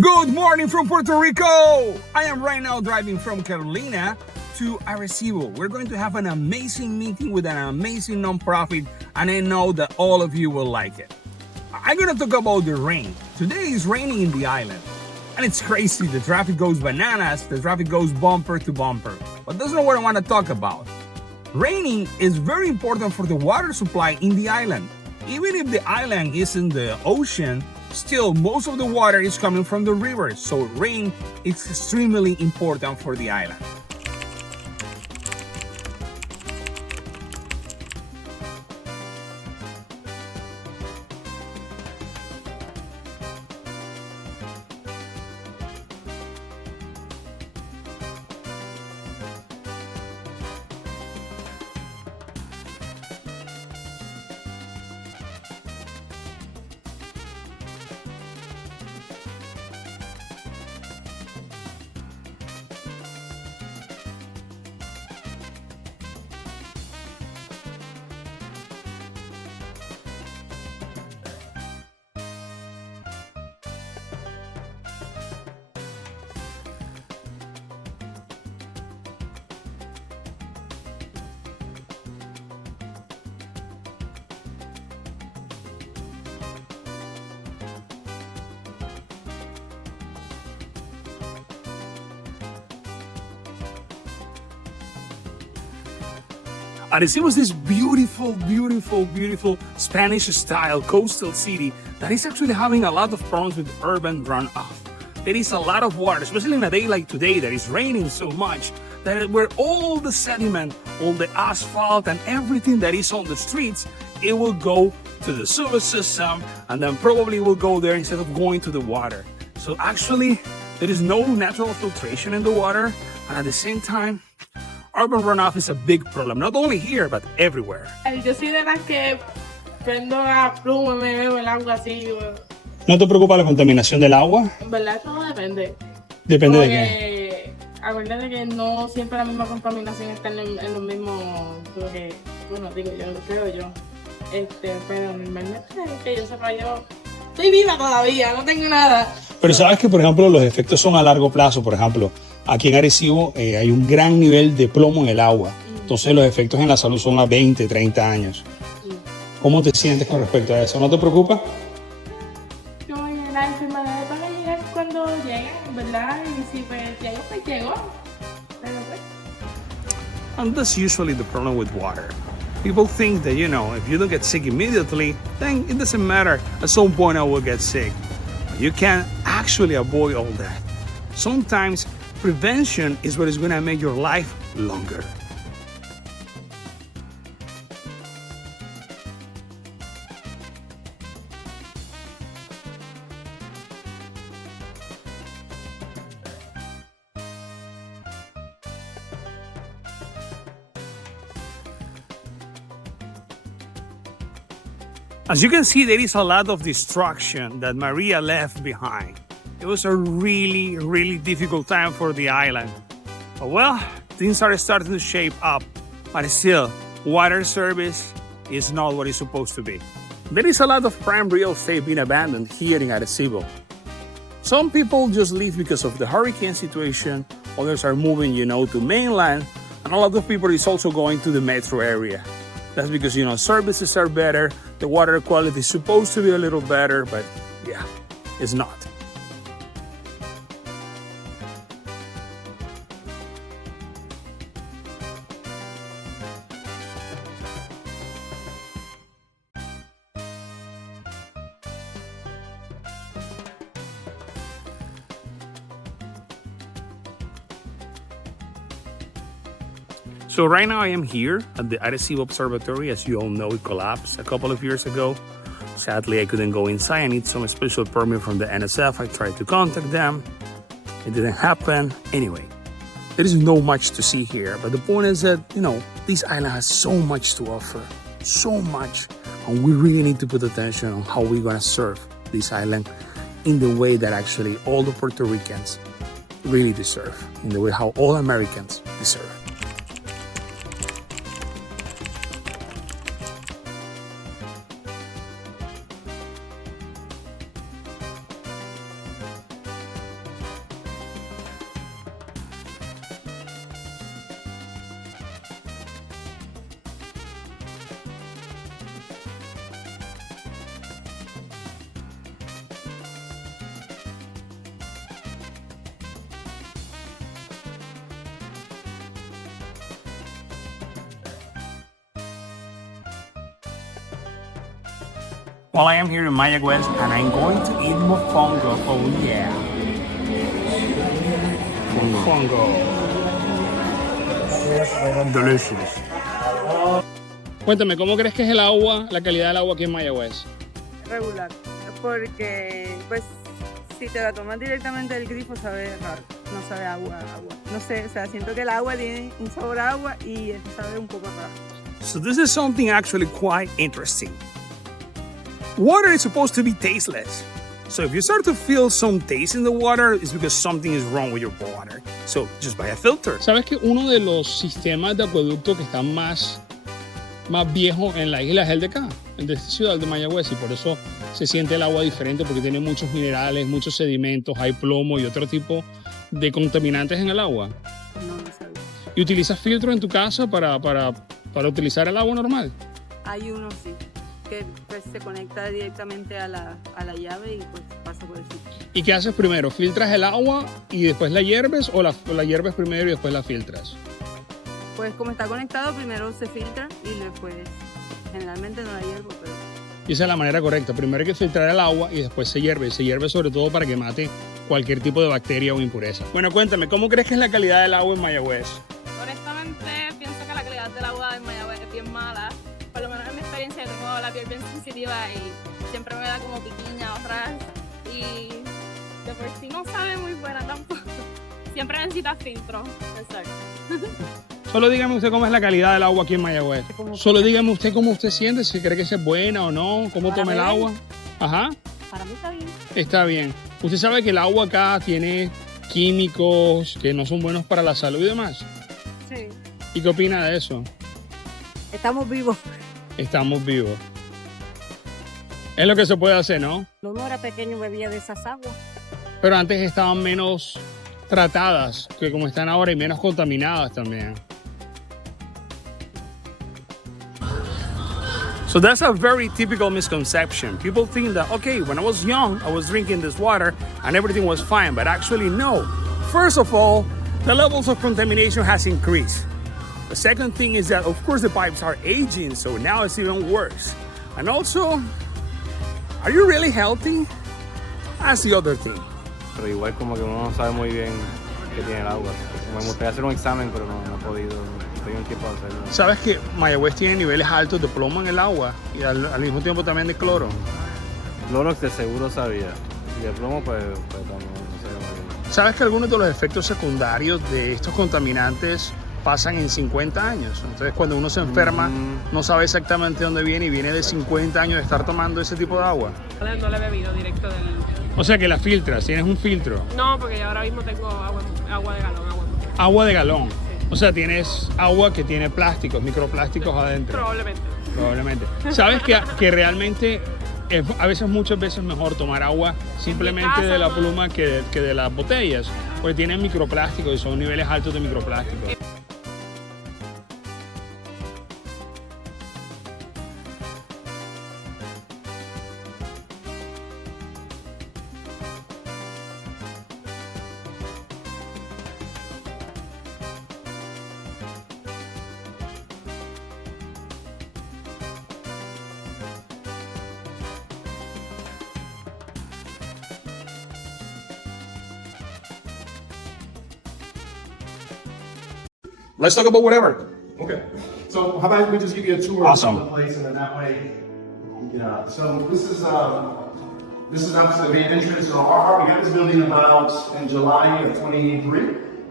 Good morning from Puerto Rico! I am right now driving from Carolina to Arecibo. We're going to have an amazing meeting with an amazing nonprofit, and I know that all of you will like it. I'm going to talk about the rain. Today is raining in the island, and it's crazy. The traffic goes bananas, the traffic goes bumper to bumper. But that's not what I want to talk about. Raining is very important for the water supply in the island. Even if the island is in the ocean, still most of the water is coming from the rivers, so rain is extremely important for the island. Arecibo is this beautiful Spanish-style coastal city that is actually having a lot of problems with urban runoff. There is a lot of water, especially in a day like today that is raining so much, that where all the sediment, all the asphalt and everything that is on the streets, it will go to the sewer system and then probably will go there instead of going to the water. So actually, there is no natural filtration in the water, and at the same time, urban runoff is a big problem, not only here, but everywhere. Yo soy de las que prendo la pluma, me bebo el agua así. ¿No te preocupa la contaminación del agua? En verdad, todo depende. ¿Depende de qué? Porque acuérdate que no siempre la misma contaminación está en los mismos, bueno, digo yo, lo creo yo. Pero normalmente, que yo sepa, yo estoy viva todavía, no tengo nada. Pero sabes que, por ejemplo, los efectos son a largo plazo. Por ejemplo, aquí en Arecibo hay un gran nivel de plomo en el agua. Entonces los efectos en la salud son a 20, 30 años. ¿Cómo te sientes con respecto a eso? ¿No te preocupa? Yo, la enfermedad van a llegar cuando lleguen, ¿verdad? Y si pues llego, pues llego. Pero pues... And that's usually the problem with water. People think that, if you don't get sick immediately, then it doesn't matter. At some point I will get sick. But you can't actually avoid all that. Sometimes prevention is what is going to make your life longer. As you can see, there is a lot of destruction that Maria left behind. It was a really difficult time for the island. But well, things are starting to shape up. But still, water service is not what it's supposed to be. There is a lot of prime real estate being abandoned here in Arecibo. Some people just leave because of the hurricane situation. Others are moving, to mainland. And a lot of people is also going to the metro area. That's because, services are better. The water quality is supposed to be a little better, but yeah, it's not. So right now I am here at the Arecibo Observatory. As you all know, it collapsed a couple of years ago. Sadly, I couldn't go inside. I need some special permit from the NSF. I tried to contact them. It didn't happen. Anyway, there is no much to see here. But the point is that, this island has so much to offer. So much. And we really need to put attention on how we're going to serve this island in the way that actually all the Puerto Ricans really deserve. In the way how all Americans deserve. Well, I am here in Mayagüez and I'm going to eat mofongo. Oh yeah. Mofongo. Delicious. Cuéntame, ¿cómo crees que es el agua, la calidad del agua aquí en Mayagüez? Regular, porque pues si te la tomas directamente del grifo sabe raro, no sabe agua. No sé, o sea, siento que el agua tiene un sabor a agua y esto sabe un poco raro. So this is something actually quite interesting. Water is supposed to be tasteless. So if you start to feel some taste in the water, it's because something is wrong with your water. So just buy a filter. ¿Sabes que uno de los sistemas de acueducto que están más viejo en la isla es el de acá, el de esta ciudad de Mayagüez, y por eso se siente el agua diferente, porque tiene muchos minerales, muchos sedimentos, hay plomo y otro tipo de contaminantes en el agua? No sabía. ¿Y utilizas filtro en tu casa para utilizar el agua normal? Hay uno sí, que pues, se conecta directamente a la llave y pues pasa por el filtro. ¿Y qué haces primero? ¿Filtras el agua y después la hierves o la hierves primero y después la filtras? Pues como está conectado, primero se filtra y después, generalmente no la hiervo, pero... Y esa es la manera correcta. Primero hay que filtrar el agua y después se hierve. Se hierve sobre todo para que mate cualquier tipo de bacteria o impureza. Bueno, cuéntame, ¿cómo crees que es la calidad del agua en Mayagüez? Honestamente, pienso que la calidad del agua en Mayagüez es bien mala. Por lo menos en mi experiencia, tengo la piel bien sensitiva y siempre me da como piquiña o ras. Y de por sí no sabe muy buena tampoco. Siempre necesitas filtro. Exacto. Solo dígame usted cómo es la calidad del agua aquí en Mayagüez. Solo dígame usted cómo usted siente, si cree que es buena o no, cómo toma el agua. Ajá. Para mí está bien. Está bien. Usted sabe que el agua acá tiene químicos que no son buenos para la salud y demás. Sí. ¿Y qué opina de eso? Estamos vivos. Estamos vivos. Es lo que se puede hacer, ¿no? Cuando uno era pequeño bebía de esas aguas. Pero antes estaban menos tratadas que como están ahora y menos contaminadas también. So that's a very typical misconception. People think that, okay, when I was young, I was drinking this water and everything was fine, but actually no. First of all, the levels of contamination has increased. The second thing is that, of course, the pipes are aging, so now it's even worse. And also, are you really healthy? That's the other thing. Pero igual como que uno no sabe muy bien qué tiene el agua. Me gustaría hacer un examen, pero no he podido. Estoy un tiempo de hacerlo. ¿Sabes que Mayagüez tiene niveles altos de plomo en el agua y al mismo tiempo también de cloro? Cloro de seguro sabía. Y de plomo pues también no sé muy bien. ¿Sabes que algunos de los efectos secundarios de estos contaminantes pasan en 50 años? Entonces cuando uno se enferma no sabe exactamente dónde viene y viene de 50 años de estar tomando ese tipo de agua. No la he bebido directo del... O sea que la filtras, tienes un filtro. No, porque ahora mismo tengo agua de galón. Agua de galón. O sea, tienes agua que tiene plásticos, microplásticos adentro. Probablemente. ¿Sabes que realmente es a veces, muchas veces mejor tomar agua simplemente de la pluma que de las botellas? Porque tienen microplásticos y son niveles altos de microplásticos. Let's talk about whatever. Okay. So how about we just give you a tour Awesome. of the place, and then that way, yeah. So this is obviously the main entrance. So we got this building about in July of 23,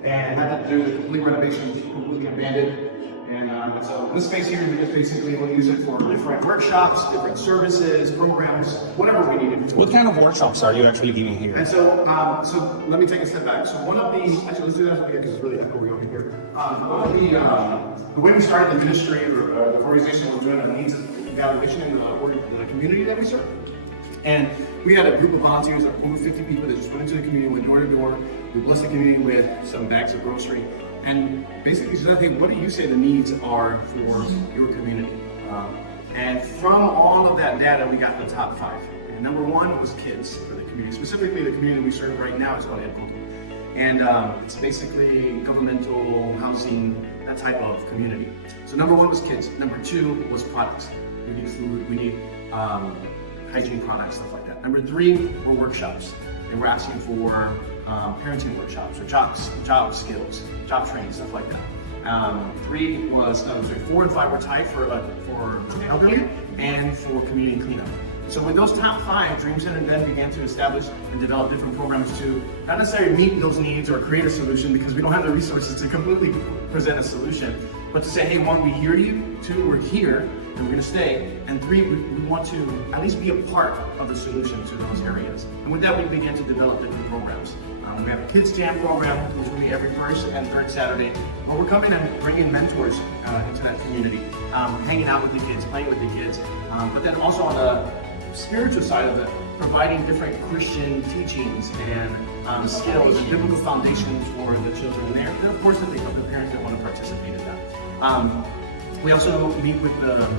and had to do the complete renovation, which was completely abandoned. And so this space here, we just basically will use it for different workshops, different services, programs, whatever we needed. What kind of workshops are you actually giving here? And so, so let me take a step back. So one of the, actually let's do that because it's really echoey over here. One of the way we started the ministry or the organization was doing a needs evaluation in the community that we serve. And we had a group of volunteers, over 50 people that just went into the community, went door to door. We blessed the community with some bags of grocery. And basically said, hey, what do you say the needs are for your community? And from all of that data, we got the top 5. And number 1 was kids for the community. Specifically, the community we serve right now is called Ed Punto. And it's basically governmental, housing, that type of community. So number 1 was kids. Number 2 was products. We need food, we need hygiene products, stuff like that. Number 3 were workshops. They were asking for parenting workshops or job skills, job training, stuff like that. 4 and 5 were tied for elderly and for community cleanup. So with those top 5, Dream Center then began to establish and develop different programs to not necessarily meet those needs or create a solution, because we don't have the resources to completely present a solution, but to say, hey, 1, we hear you, 2, we're here and we're gonna stay, and 3, we want to at least be a part of the solution to those areas. And with that, we began to develop different programs. We have a Kids Jam program, which will be every first and third Saturday, where we're coming and bringing mentors into that community, hanging out with the kids, playing with the kids, but then also on the spiritual side of it, providing different Christian teachings and skills and biblical foundations for the children there, and of course the parents that want to participate in that. We also meet with the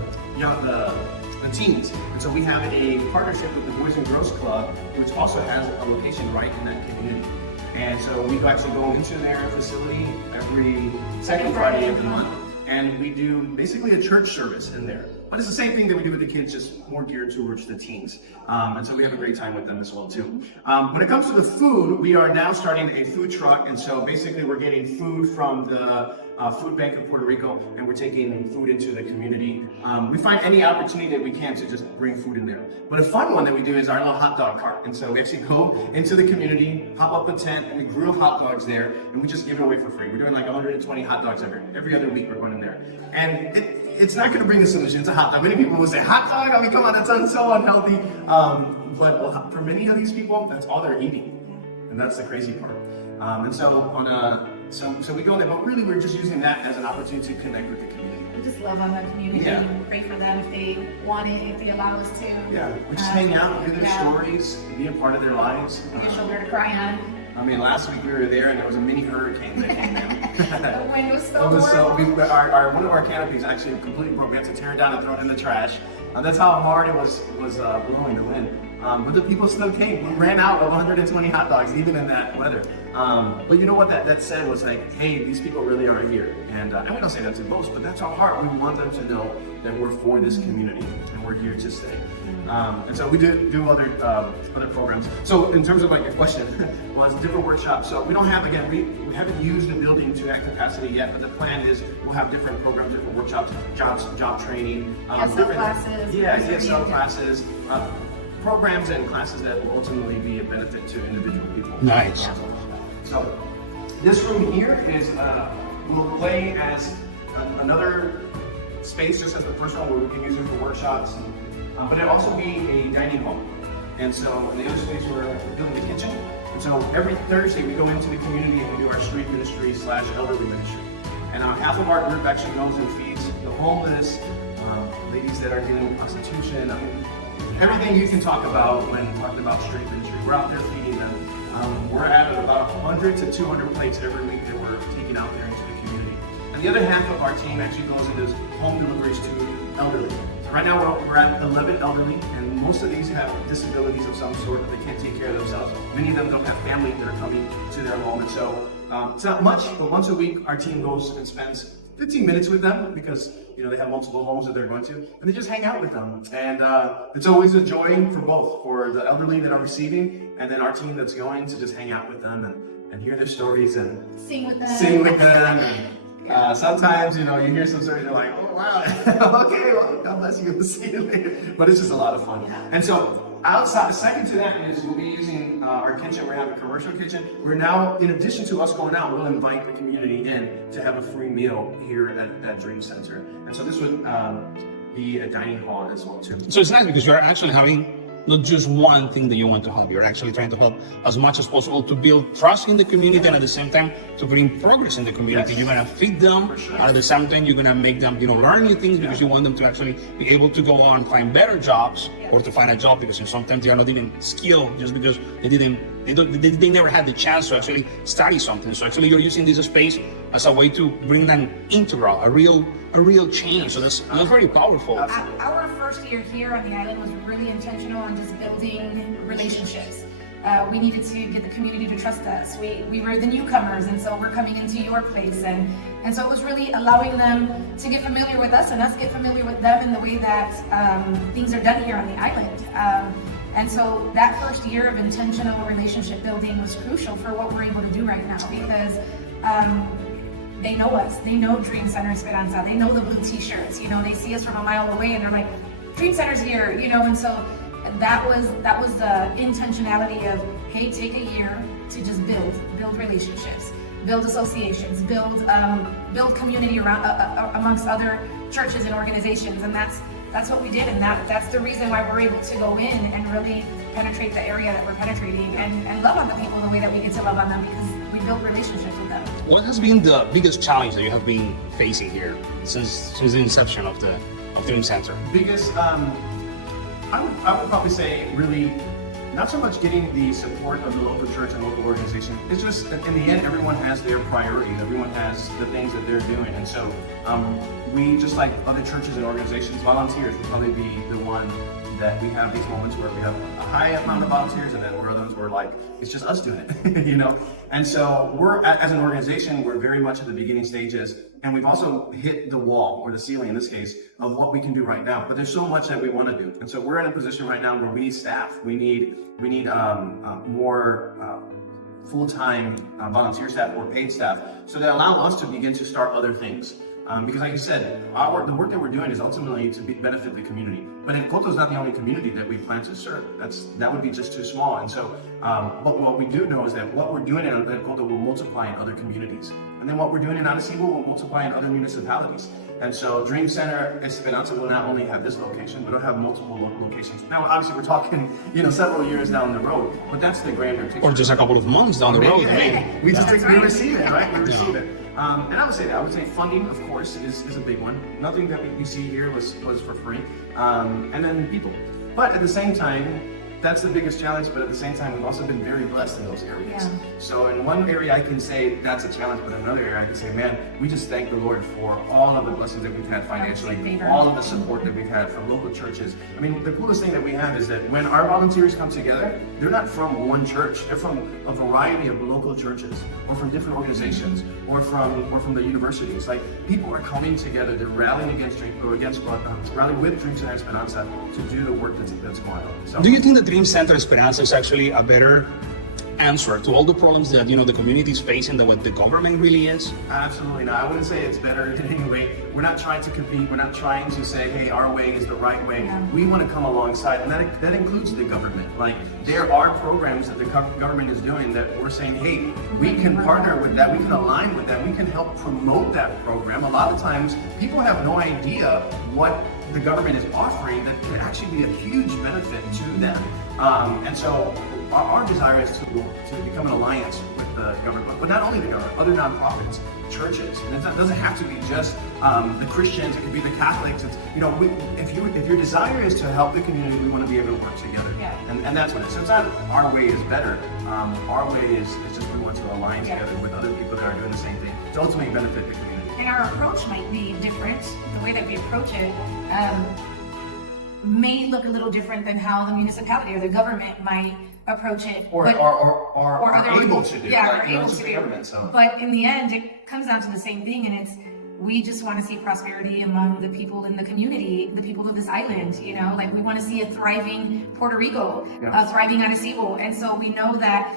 teens, and so we have a partnership with the Boys and Girls Club, which also has a location right in that community. And so we actually go into their facility every second Friday of the month, and we do basically a church service in there. But it's the same thing that we do with the kids, just more geared towards the teens. And so we have a great time with them as well too. When it comes to the food, we are now starting a food truck, and so basically we're getting food from the food bank of Puerto Rico, and we're taking food into the community. We find any opportunity that we can to just bring food in there. But a fun one that we do is our little hot dog cart. And so we actually go into the community, pop up a tent, and we grill hot dogs there, and we just give it away for free. We're doing like 120 hot dogs every other week. We're going in there. And it's not going to bring a solution. It's a hot dog. Many people will say, hot dog? I mean, come on, that sounds so unhealthy. But for many of these people, that's all they're eating. And that's the crazy part. And so we go there, but really we're just using that as an opportunity to connect with the community. We just love on the community and pray for them if they want it, if they allow us to. Yeah, we just hang out, hear their stories, be a part of their lives. Your shoulder to cry on. I mean, last week we were there and there was a mini hurricane that came in. The wind was so horrible. One of our canopies actually completely broke. We had to tear it down and throw it in the trash. That's how hard it was blowing the wind. But the people still came. We ran out of 120 hot dogs, even in that weather. But you know what that said was like, hey, these people really are here. And we don't say that to boast, but that's our heart. We want them to know that we're for this community and we're here to stay. And so we do other programs. So in terms of like your question, well, it's different workshops. So we don't have, again, we haven't used the building to that capacity yet, but the plan is we'll have different programs, different workshops, job training, ESL classes. Yeah, ESL classes. Programs and classes that will ultimately be a benefit to individual people. Nice. So this room here will play as another space, just as the first one, where we can use it for workshops, but it'll also be a dining hall. And so in the other space, we're building the kitchen. And so every Thursday, we go into the community and we do our street ministry / elderly ministry. And half of our group actually goes and feeds the homeless, ladies that are dealing with prostitution. I mean, everything you can talk about when talking about street ministry, we're out there feeding them. We're at about 100 to 200 plates every week that we're taking out there into the community. And the other half of our team actually goes and does home deliveries to elderly. So right now we're at 11 elderly, and most of these have disabilities of some sort that they can't take care of themselves. Many of them don't have family that are coming to their home, and so it's not much, but once a week our team goes and spends 15 minutes with them, because they have multiple homes that they're going to, and they just hang out with them. And it's always a joy for both, for the elderly that are receiving, and then our team that's going to just hang out with them and hear their stories and Sing with them. And, sometimes, you hear some stories, you're like, oh wow, okay, well, God bless you, see you later. But it's just a lot of fun. And so outside, second to that is we'll be using our kitchen. We're having a commercial kitchen. We're now, in addition to us going out, we'll invite the community in to have a free meal here at Dream Center. And so this would be a dining hall as well too. So it's nice because you're actually having not just one thing that you want to help. You're actually trying to help as much as possible to build trust in the community, and at the same time to bring progress in the community. Yes. You're gonna feed them, sure. And at the same time you're gonna make them, learn new things, because you want them to actually be able to go on and find better jobs, or to find a job, because sometimes they are not even skilled just because they never had the chance to actually study something. So actually you're using this space as a way to bring them integral, a real change. So that's very powerful. Our first year here on the island was really intentional on just building relationships. we needed to get the community to trust us. We were the newcomers, and so we're coming into your place. And so it was really allowing them to get familiar with us and us get familiar with them in the way that things are done here on the island. And so that first year of intentional relationship building was crucial for what we're able to do right now, because they know us. They know Dream Center Esperanza. They know the blue t-shirts. You know, they see us from a mile away and they're like, Dream Center's here, you know. And so that was the intentionality of, hey, take a year to just build relationships, build associations, build community around amongst other churches and organizations. And that's what we did, and that's the reason why we're able to go in and really penetrate the area that we're penetrating and love on the people the way that we get to love on them, because we built relationships with them. What has been the biggest challenge that you have been facing here since the inception of Dream Center? Biggest, I would probably say really not so much getting the support of the local church and local organization. It's just that in the end, everyone has their priorities. Everyone has the things that they're doing. And so we, just like other churches and organizations, volunteers would probably be the one that we have these moments where we have a high amount of volunteers, and then where others were like, it's just us doing it, you know? And so we're, as an organization, we're very much at the beginning stages, and we've also hit the wall, or the ceiling in this case, of what we can do right now. But there's so much that we want to do. And so we're in a position right now where we need staff. We need more full-time volunteer staff or paid staff, so that allow us to begin to start other things. Because like you said, the work that we're doing is ultimately to benefit the community. But El Coto is not the only community that we plan to serve. That would be just too small. And so, but what we do know is that what we're doing in El Coto will multiply in other communities. And then what we're doing in Arecibo will multiply in other municipalities. And so Dream Center Esperanza will not only have this location, but it'll have multiple locations. Now, obviously, we're talking, several years down the road, but that's the grander picture. Or just a couple of months down the road. We receive it, right? We receive it. And I would say funding, of course, is a big one. Nothing that we see here was for free. And then people. But at the same time, that's the biggest challenge, but at the same time, we've also been very blessed in those areas. Yeah. So in one area, I can say that's a challenge, but in another area, I can say, man, we just thank the Lord for all of the blessings that we've had financially, all of the support that we've had from local churches. I mean, the coolest thing that we have is that when our volunteers come together, they're not from one church. They're from a variety of local churches, or from different organizations, or from the universities. Like, people are coming together, they're rallying rallying with Dream Center Esperanza to do the work that's going on. So, Do you think the Dream Center Esperanza is actually a better answer to all the problems that the community is facing than what the government really is? Absolutely not. I wouldn't say it's better in any way. We're not trying to compete. We're not trying to say, hey, our way is the right way. Yeah. We want to come alongside, and that includes the government. Like, there are programs that the government is doing that we're saying, hey, we can partner with that, we can align with that, we can help promote that program. A lot of times, people have no idea what the government is offering that could actually be a huge benefit to them. And so our desire is to become an alliance with the government, but not only the government, other nonprofits, churches. And it doesn't have to be just the Christians, it could be the Catholics. It's, if your desire is to help the community, we want to be able to work together. Yeah. And that's what it is. So it's not our way is better. Our way is just we want to align together with other people that are doing the same thing to ultimately benefit the community. And our approach might be different. The way that we approach it may look a little different than how the municipality or the government might approach it. Or are able to do. Yeah, right? are able to do. Government, so. But in the end, it comes down to the same thing, and it's, we just want to see prosperity among the people in the community, the people of this island, like, we want to see a thriving Puerto Rico, a thriving Arecibo. And so we know that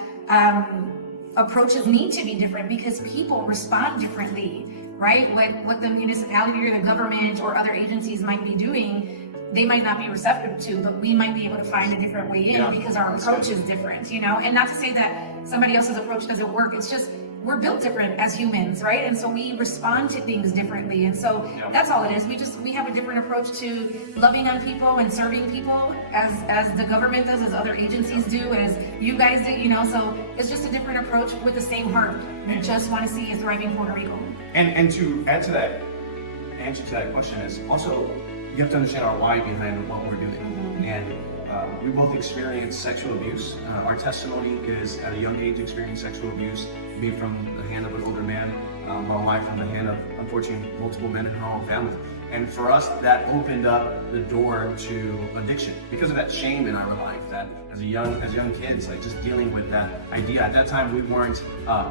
approaches need to be different because people respond differently, right? What the municipality or the government or other agencies might be doing, they might not be receptive to, but we might be able to find a different way in because our approach is different, and not to say that somebody else's approach doesn't work. It's just, we're built different as humans, right? And so we respond to things differently. And so that's all it is. We have a different approach to loving on people and serving people as the government does, as other agencies do, as you guys do, so it's just a different approach with the same heart. We just want to see a thriving Puerto Rico. And to add to that, answer to that question is also, you have to understand our why behind what we're doing. And we both experienced sexual abuse. Our testimony is at a young age experienced sexual abuse, me from the hand of an older man, my wife from the hand of, unfortunately, multiple men in her own family. And for us, that opened up the door to addiction because of that shame in our life, that that as young kids, like just dealing with that idea. At that time, we weren't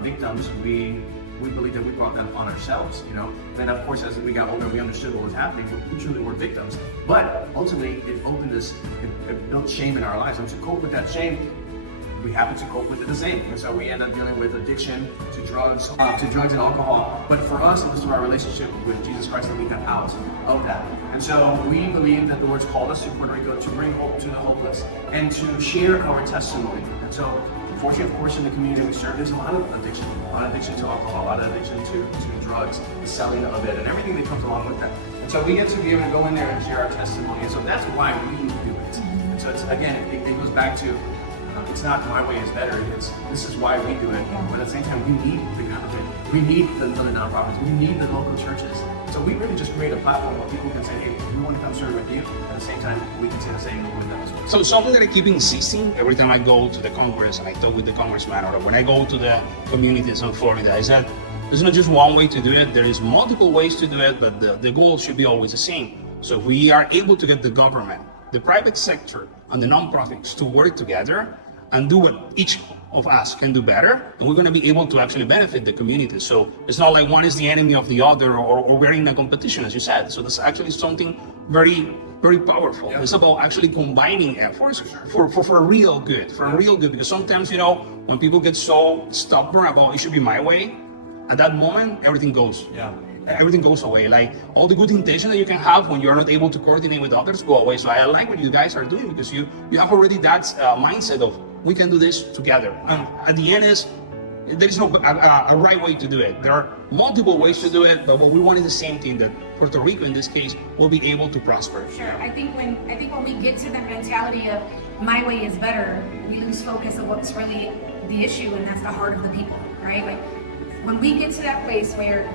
victims. We believed that we brought them on ourselves, you know. And of course, as we got older, we understood what was happening. We truly were victims. But ultimately, it opened us, it built shame in our lives. And to cope with that shame, we happen to cope with it the same. And so we end up dealing with addiction to drugs and alcohol. But for us, it was through our relationship with Jesus Christ that we got out of that. And so we believe that the Lord's called us to Puerto Rico to bring hope to the hopeless and to share our testimony. And so, unfortunately, of course, in the community we serve, there's a lot of addiction to alcohol, a lot of addiction to drugs, the selling of it, and everything that comes along with that. And so we get to be able to go in there and share our testimony. And so that's why we do it. And so it's, again, it goes back to, it's not my way is better, this is why we do it. But at the same time, we need the government, we need the other nonprofits, we need the local churches. So we really just create a platform where people can say, hey, we want to come serve with you. At the same time, we can say the same with them as well. So something that I keep insisting every time I go to the Congress and I talk with the congressman, or when I go to the communities in Florida, is that there's not just one way to do it, there is multiple ways to do it, but the goal should be always the same. So if we are able to get the government, the private sector, and the nonprofits to work together and do what each of us can do better, and we're going to be able to actually benefit the community. So it's not like one is the enemy of the other, or we're in a competition, as you said. So that's actually something very, very powerful. It's about actually combining efforts for real good, because sometimes, you know, when people get so stubborn about it should be my way, at that moment, everything goes. Everything goes away. Like all the good intention that you can have when you're not able to coordinate with others go away. So I like what you guys are doing, because you have already that mindset of we can do this together. And at the end is there is no a right way to do it. There are multiple ways to do it, but what we want is the same thing, that Puerto Rico in this case will be able to prosper. Sure. I think when we get to that mentality of my way is better, we lose focus of what's really the issue, and that's the heart of the people, right? Like when we get to that place where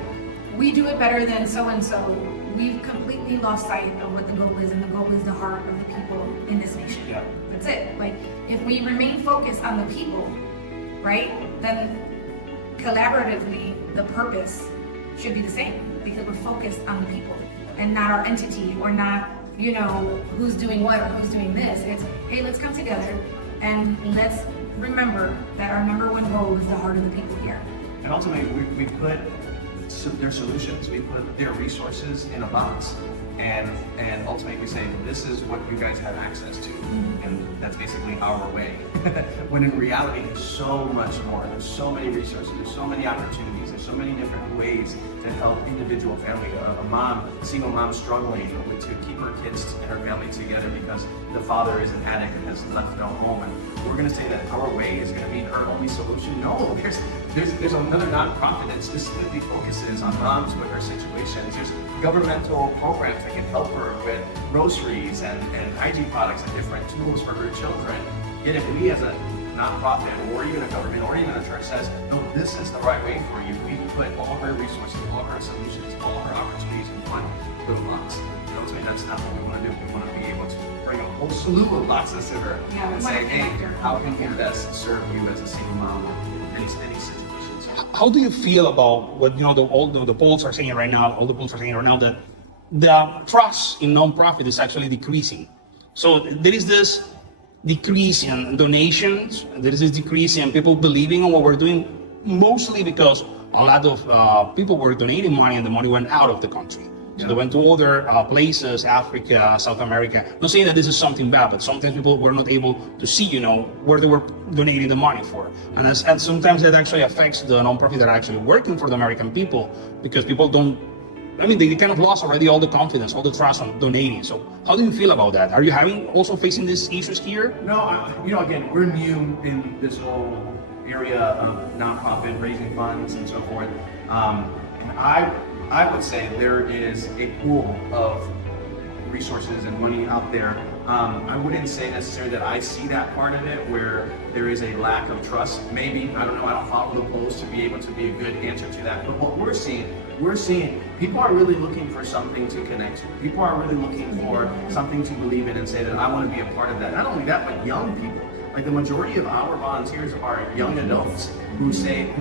we do it better than so-and-so, we've completely lost sight of what the goal is, and the goal is the heart of the people in this nation. Yeah. That's it. Like, if we remain focused on the people, right, then collaboratively, the purpose should be the same, because we're focused on the people and not our entity, or not, you know, who's doing what or who's doing this. It's, hey, let's come together and let's remember that our number one goal is the heart of the people here. And ultimately, we put their solutions, we put their resources in a box, and ultimately we say, this is what you guys have access to, and that's basically our way. When in reality, there's so much more. There's so many resources, there's so many opportunities, there's so many different ways to help individual family, a single mom struggling to keep her kids and her family together because the father is an addict and has left no home. And we're going to say that our way is going to be her only solution. No, there's another nonprofit that specifically focuses on moms with her situations. There's governmental programs that can help her with groceries and hygiene products and different tools for her children. Yet if we as a nonprofit, or even a government, or even a church says, no, this is the right way for you, we put all of our resources, all of our solutions, all of our opportunities in one little box. Ultimately, that's not what we want to do. We want to be able to bring a whole slew of boxes to her and say, hey, how can we best serve you as a single mom in any situation? So, how do you feel about what, you know, the polls are saying right now? All the polls are saying right now that the trust in nonprofit is actually decreasing. So there is this decrease in donations. There is this decrease in people believing in what we're doing, mostly because a lot of people were donating money, and the money went out of the country. So they went to other places, Africa, South America. I'm not saying that this is something bad, but sometimes people were not able to see, you know, where they were donating the money for. And sometimes that actually affects the nonprofit that are actually working for the American people, because people don't, I mean, they kind of lost already all the confidence, all the trust on donating. So how do you feel about that? Are you also facing these issues here? No, you know, again, we're new in this whole area of nonprofit raising funds and so forth. And I would say there is a pool of resources and money out there. I wouldn't say necessarily that I see that part of it where there is a lack of trust. Maybe, I don't know, I don't follow the polls to be able to be a good answer to that. But what we're seeing people are really looking for something to connect to. People are really looking for something to believe in and say that I want to be a part of that. Not only that, but young people. Like the majority of our volunteers are young adults who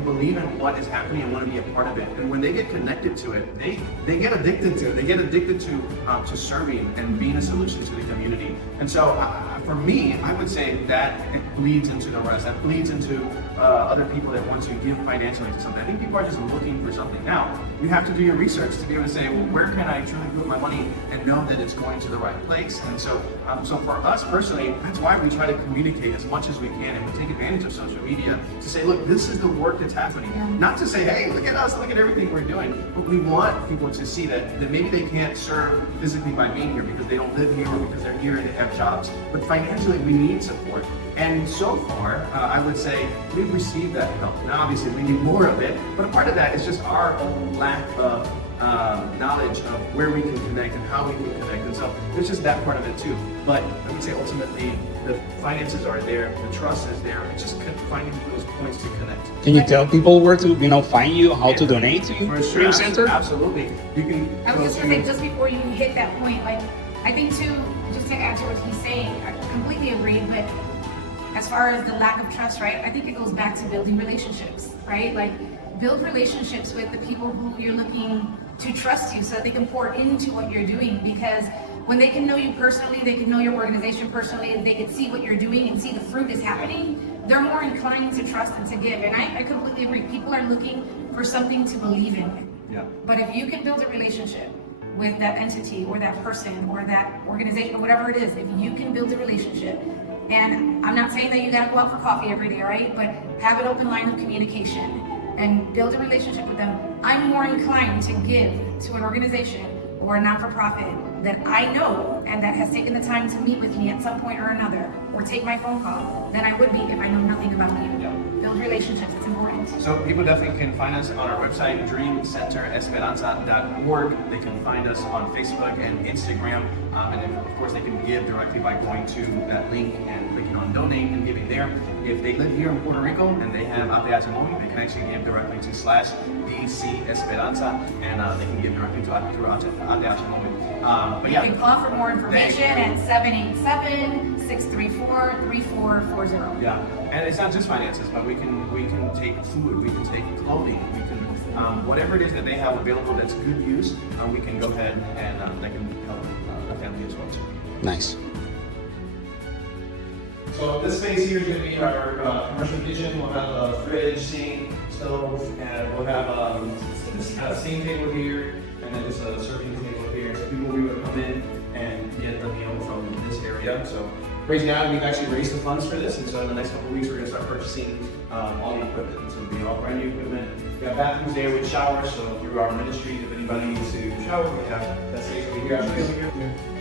believe in what is happening and want to be a part of it. And when they get connected to it, they get addicted to it. They get addicted to serving and being a solution to the community. And so for me, I would say that it bleeds into the rest. That bleeds into other people that want to give financially to something. I think people are just looking for something. Now, you have to do your research to be able to say, well, where can I truly put my money and know that it's going to the right place? And so, so for us personally, that's why we try to communicate as much as we can, and we take advantage of social media to say, look, this is the work that's happening. Not to say, hey, look at us, look at everything we're doing, but we want people to see that maybe they can't serve physically by being here because they don't live here or because they're here and they have jobs, but financially we need support. And so far, I would say we've received that help. Now, obviously, we need more of it, but a part of that is just our own lack of knowledge of where we can connect and how we can connect. And so there's just that part of it too. But I would say ultimately, the finances are there, the trust is there. It's just finding those points to connect. Can you tell people where to, find you, how to donate to you? For sure, Dream Center? Absolutely. You can. I was just gonna say, just before you hit that point, like, I think too, just to add to what he's saying, I completely agree, but as far as the lack of trust, right, I think it goes back to building relationships, right? Like, build relationships with the people who you're looking to trust you so that they can pour into what you're doing, because when they can know you personally, they can know your organization personally, they can see what you're doing and see the fruit is happening, they're more inclined to trust and to give. And I completely agree. People are looking for something to believe in. Yeah. But if you can build a relationship with that entity or that person or that organization or whatever it is, if you can build a relationship, and I'm not saying that you gotta go out for coffee every day, right? But have an open line of communication and build a relationship with them. I'm more inclined to give to an organization or a not-for-profit that I know and that has taken the time to meet with me at some point or another, or take my phone call, than I would be if I know nothing about you. Yeah. Build relationships, it's important. So people definitely can find us on our website, dreamcenteresperanza.org. They can find us on Facebook and Instagram. And then, of course, they can give directly by going to that link and clicking on donate and giving there. If they live here in Puerto Rico and they have Ateacha Móvil, they can actually give directly to /DC Esperanza, and they can give directly to Ateacha Móvil. But yeah. You can call for more information at 787-634-3440. Yeah, and it's not just finances, but we can take food, we can take clothing, we can whatever it is that they have available that's good use, we can go ahead and that can help the family as well too. Nice. So this space here is going to be our commercial kitchen. We'll have a fridge, sink, stove, and we'll have this steam table here, and then just a serving table here. So people will be able to come in and get the meal from this area. So right now we've actually raised the funds for this, and so in the next couple of weeks we're going to start purchasing all the equipment. So it'll be all brand new equipment. We have bathrooms there with showers, so through our ministry, if anybody needs to shower, we have that space over here.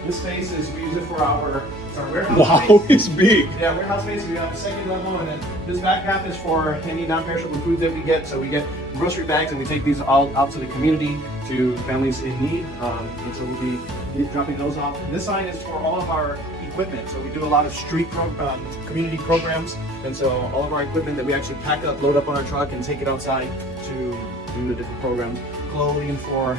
This space is, we use it for our warehouse space. Wow, it's big. Yeah, warehouse space, we have the second level, and then this back half is for any non-perishable foods that we get. So we get grocery bags and we take these all out to the community, to families in need. And so we'll be dropping those off. This side is for all of our equipment. So we do a lot of street community programs. And so all of our equipment that we actually pack up, load up on our truck and take it outside to do the different programs. Clothing for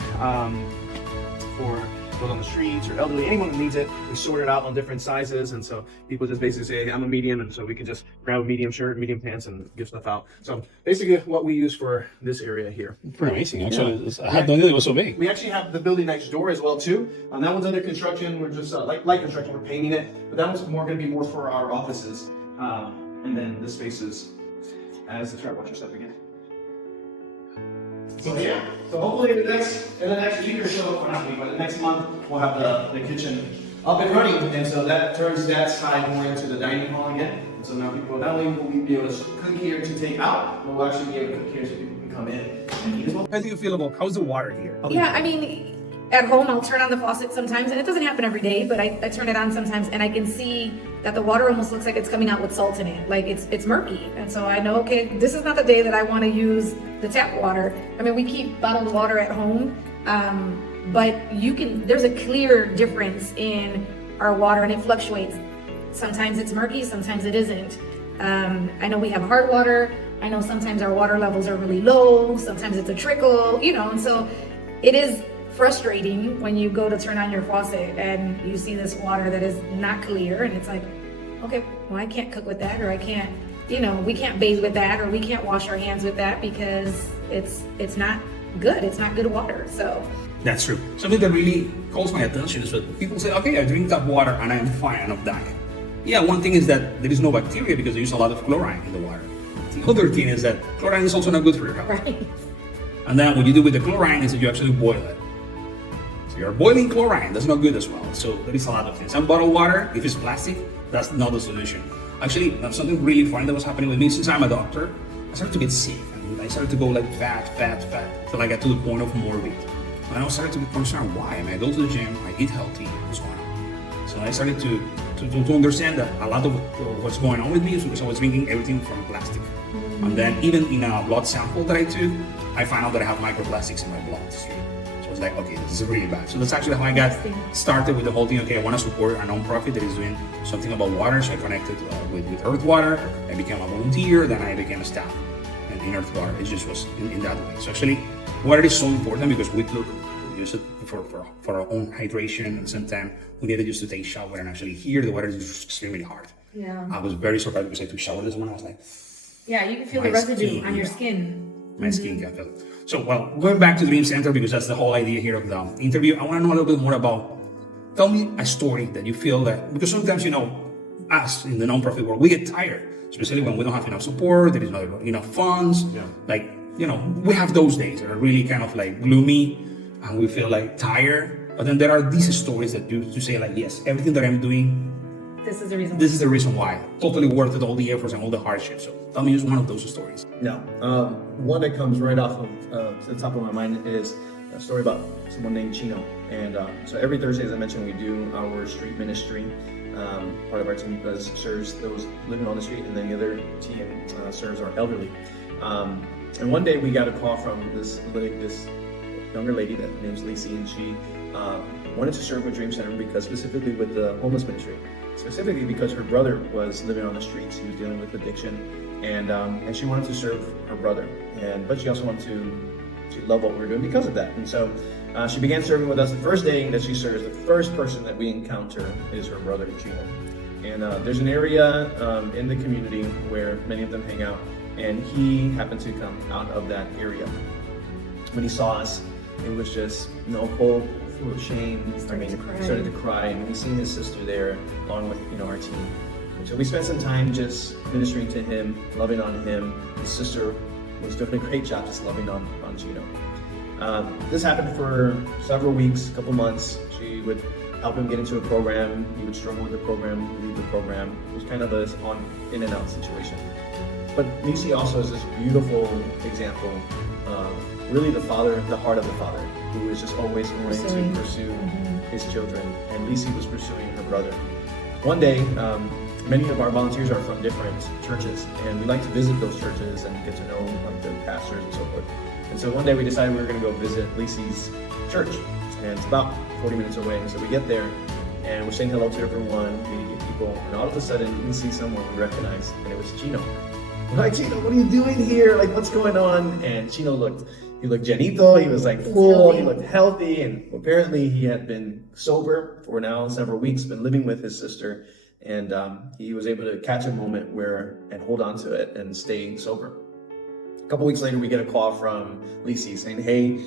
those on the streets or elderly, anyone that needs it, we sort it out on different sizes, and so people just basically say, hey, I'm a medium, and so we can just grab a medium shirt, medium pants, and give stuff out. So basically what we use for this area here. Pretty amazing, actually. Yeah. I had no idea it was so big. We actually have the building next door as well too. That one's under construction. We're just light construction, we're painting it, but that one's going to be more for our offices. And then this space is, as the watch your step again. So yeah, so hopefully in the next week or so, or not week, but the next month, we'll have the kitchen up and running, and so that turns that side more into the dining hall again. And so now people not only will we be able to cook here to take out, but we'll actually be able to cook here so people can come in and eat as well. How do you feel about how's the water here? Yeah, I mean, at home I'll turn on the faucet sometimes, and it doesn't happen every day, but I turn it on sometimes, and I can see that the water almost looks like it's coming out with salt in it. Like it's murky, and so I know, okay, this is not the day that I want to use the tap water. I mean, we keep bottled water at home, but there's a clear difference in our water, and it fluctuates. Sometimes it's murky, sometimes it isn't. I know we have hard water. I know sometimes our water levels are really low. Sometimes it's a trickle, and so it is frustrating when you go to turn on your faucet and you see this water that is not clear, and it's like, okay, well, I can't cook with that, or I can't, we can't bathe with that, or we can't wash our hands with that because it's not good. It's not good water. So that's true. Something that really calls my attention is that people say, okay, I drink tap water and I'm fine, I'm dying. Yeah, one thing is that there is no bacteria because they use a lot of chlorine in the water. The other thing is that chlorine is also not good for your health. Right. And then what you do with the chlorine is that you actually boil it. So you're boiling chlorine, that's not good as well. So there is a lot of things. And bottled water, if it's plastic, that's not the solution. Actually, something really funny that was happening with me, since I'm a doctor, I started to get sick. And I started to go like fat, till I got to the point of morbid. And I started to be concerned, why? I mean, I go to the gym, I eat healthy, what's going on? So I started to understand that a lot of what's going on with me is because I was drinking everything from plastic. And then even in a blood sample that I took, I found out that I have microplastics in my bloodstream. So I was like, okay, this is really bad. So that's actually how I got started with the whole thing. Okay, I want to support a nonprofit that is doing something about water. So I connected with Earth Water. I became a volunteer, then I became a staff in Earth Water. It just was in that way. So actually, water is so important because we use it for our own hydration, and sometimes we needed just to take a shower, and actually here the water is just extremely hard. Yeah. I was very surprised because I took a shower this morning. I was like, Yeah, you can feel the residue on your skin. My skin got felt. So, well, going back to Dream Center, because that's the whole idea here of the interview, I want to know a little bit more about, tell me a story that you feel that, because sometimes, us in the nonprofit world, we get tired, especially when we don't have enough support, there is not enough funds. Yeah. Like, we have those days that are really kind of like gloomy and we feel like tired. But then there are these stories that you say like, yes, everything that I'm doing, this is the reason. This is the reason why. Totally worth it, all the efforts and all the hardships. So tell me just one of those stories. No. One that comes right off of the top of my mind is a story about someone named Chino. And so every Thursday, as I mentioned, we do our street ministry. Part of our team serves those living on the street, and then the other team serves our elderly. And one day we got a call from this younger lady that name's Lacey, and she wanted to serve with Dream Center because specifically with the homeless ministry. Specifically because her brother was living on the streets, he was dealing with addiction, and she wanted to serve her brother, but she also wanted to love what we were doing because of that. And so she began serving with us. The first day that she serves, the first person that we encounter is her brother, Chino. And there's an area in the community where many of them hang out, and he happened to come out of that area. When he saw us, it was just no hope, full of shame. Started to cry, and we seen his sister there along with our team. And so we spent some time just ministering to him, loving on him. His sister was doing a great job just loving on Chino. This happened for several weeks, a couple months. She would help him get into a program. He would struggle with the program, leave the program. It was kind of an in and out situation. But Lisi also is this beautiful example of really the heart of the father, who is just always going to pursue his children. And Lisi was pursuing her brother. One day, many of our volunteers are from different churches, and we like to visit those churches and get to know the pastors and so forth. And so one day we decided we were going to go visit Lisi's church, and it's about 40 minutes away. And so we get there, and we're saying hello to everyone, meeting new people, and all of a sudden we see someone we recognize, and it was Chino. We're like, Chino, what are you doing here? Like, what's going on? And Chino looked llenito, he was like full, he looked healthy, and apparently he had been sober for now several weeks, been living with his sister, and he was able to catch a moment and hold on to it and stay sober. A couple weeks later, we get a call from Lisi saying, hey,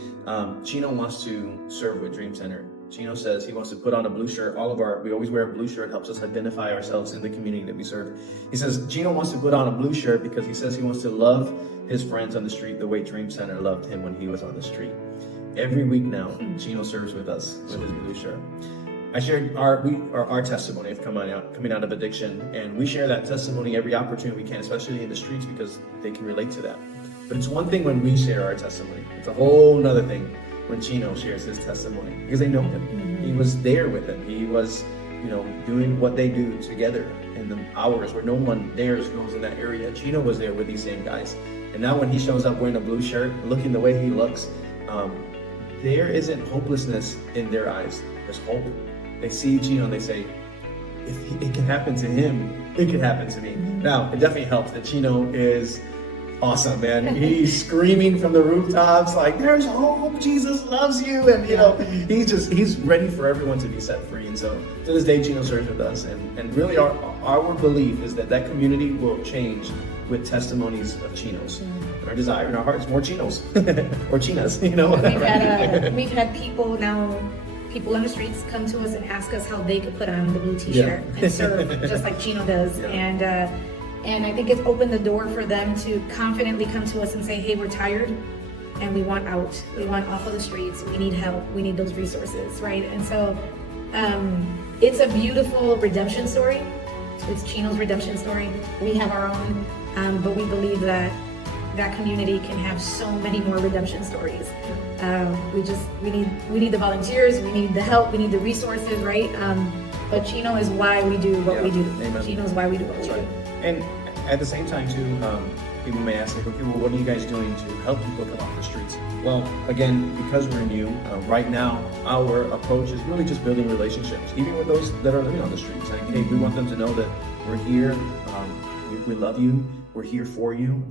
Chino wants to serve with Dream Center. Chino says he wants to put on a blue shirt. We always wear a blue shirt, helps us identify ourselves in the community that we serve. He says Chino wants to put on a blue shirt because he says he wants to love his friends on the street the way Dream Center loved him when he was on the street. Every week now, Chino serves with us with his blue shirt. I shared our testimony of coming out of addiction, and we share that testimony every opportunity we can, especially in the streets, because they can relate to that. But it's one thing when we share our testimony. It's a whole nother thing when Chino shares his testimony, because they know him. He was there with him. He was, doing what they do together in the hours where no one dares goes in that area. Chino was there with these same guys. And now when he shows up wearing a blue shirt, looking the way he looks, there isn't hopelessness in their eyes. There's hope. They see Chino and they say, if it can happen to him, it can happen to me. Now, it definitely helps that Chino is awesome, man. He's screaming from the rooftops like, there's hope, Jesus loves you. And he's ready for everyone to be set free. And so to this day, Chino serves with us. And really our belief is that community will change with testimonies of Chinos. Our desire in our hearts, more Chinos or Chinas, We've had people now people on the streets come to us and ask us how they could put on the blue t-shirt and serve just like Chino does. And I think it's opened the door for them to confidently come to us and say, hey, we're tired and we want out. We want off of the streets. We need help. We need those resources, right? And so it's a beautiful redemption story. It's Chino's redemption story. We have our own, but we believe that that community can have so many more redemption stories. We need the volunteers, we need the help, we need the resources, right? But Chino is why we do what we do. Amen. Chino is why we do what we do. And at the same time too, people may ask, like, okay, well, what are you guys doing to help people come off the streets? Well, again, because we're new, right now, our approach is really just building relationships, even with those that are living on the streets. Like, hey, we want them to know that we're here, we love you, we're here for you,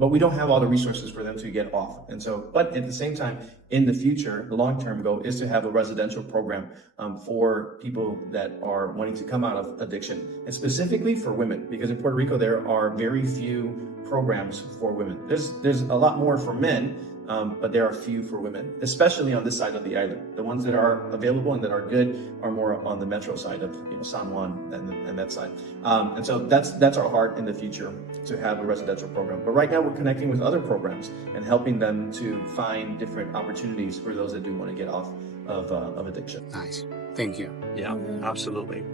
but we don't have all the resources for them to get off. And so, but at the same time, in the future, the long-term goal is to have a residential program for people that are wanting to come out of addiction, and specifically for women, because in Puerto Rico, there are very few programs for women. There's a lot more for men, but there are few for women, especially on this side of the island. The ones that are available and that are good are more on the metro side of San Juan and that side. And so that's our heart in the future, to have a residential program. But right now we're connecting with other programs and helping them to find different opportunities for those that do want to get off of addiction. Nice. Thank you. Yeah, absolutely.